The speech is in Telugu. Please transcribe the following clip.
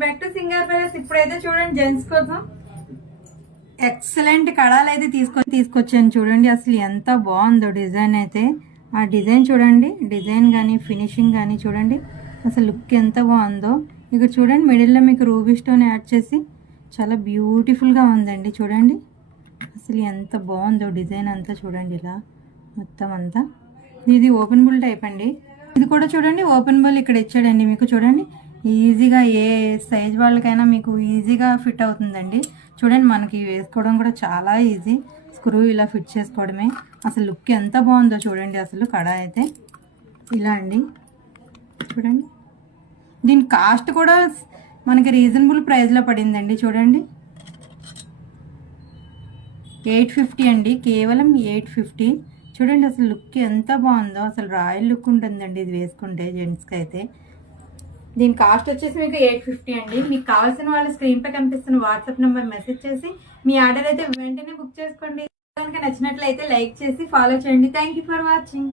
Welcome back to singer palace. ఇప్పుడైతే చూడండి జెంట్స్ కోసం ఎక్సలెంట్ కడాలు అయితే తీసుకొచ్చాను. చూడండి అసలు ఎంత బాగుందో డిజైన్ అయితే. ఆ డిజైన్ చూడండి, డిజైన్ కానీ ఫినిషింగ్ కానీ చూడండి అసలు లుక్ ఎంత బాగుందో. ఇక్కడ చూడండి మిడిల్లో మీకు రూబీ స్టోన్ యాడ్ చేసి చాలా బ్యూటిఫుల్గా ఉందండి. చూడండి అసలు ఎంత బాగుందో డిజైన్ అంతా. చూడండి ఇలా మొత్తం అంతా. ఇది ఓపెన్ బుల్ టైప్ అండి. ఇది కూడా చూడండి ఓపెన్ బుల్ ఇక్కడ ఇచ్చాడండి మీకు. చూడండి ఈజీగా ఏ సైజ్ వాళ్ళకైనా మీకు ఈజీగా ఫిట్ అవుతుందండి. చూడండి మనకి వేసుకోవడం కూడా చాలా ఈజీ. స్క్రూ ఇలా ఫిట్ చేసుకోవడమే. అసలు లుక్ ఎంత బాగుందో చూడండి. అసలు కడా అయితే ఇలా అండి. చూడండి దీని కాస్ట్ కూడా మనకి రీజనబుల్ ప్రైస్లో పడిందండి. చూడండి 850 అండి, కేవలం 850. చూడండి అసలు లుక్ ఎంత బాగుందో. అసలు రాయల్ లుక్ ఉంటుందండి ఇది వేసుకుంటే జెంట్స్కి అయితే. దీని కాస్ట్ వచ్చేసి మీకు 850 అండి. మీకు కావాల్సిన వాళ్ళు స్క్రీన్ పై కనిపిస్తున్న వాట్సాప్ నెంబర్ మెసేజ్ చేసి మీ ఆర్డర్ అయితే వెంటనే బుక్ చేసుకోండి. కనుక నచ్చినట్లయితే లైక్ చేసి ఫాలో చేయండి. Thank you for watching.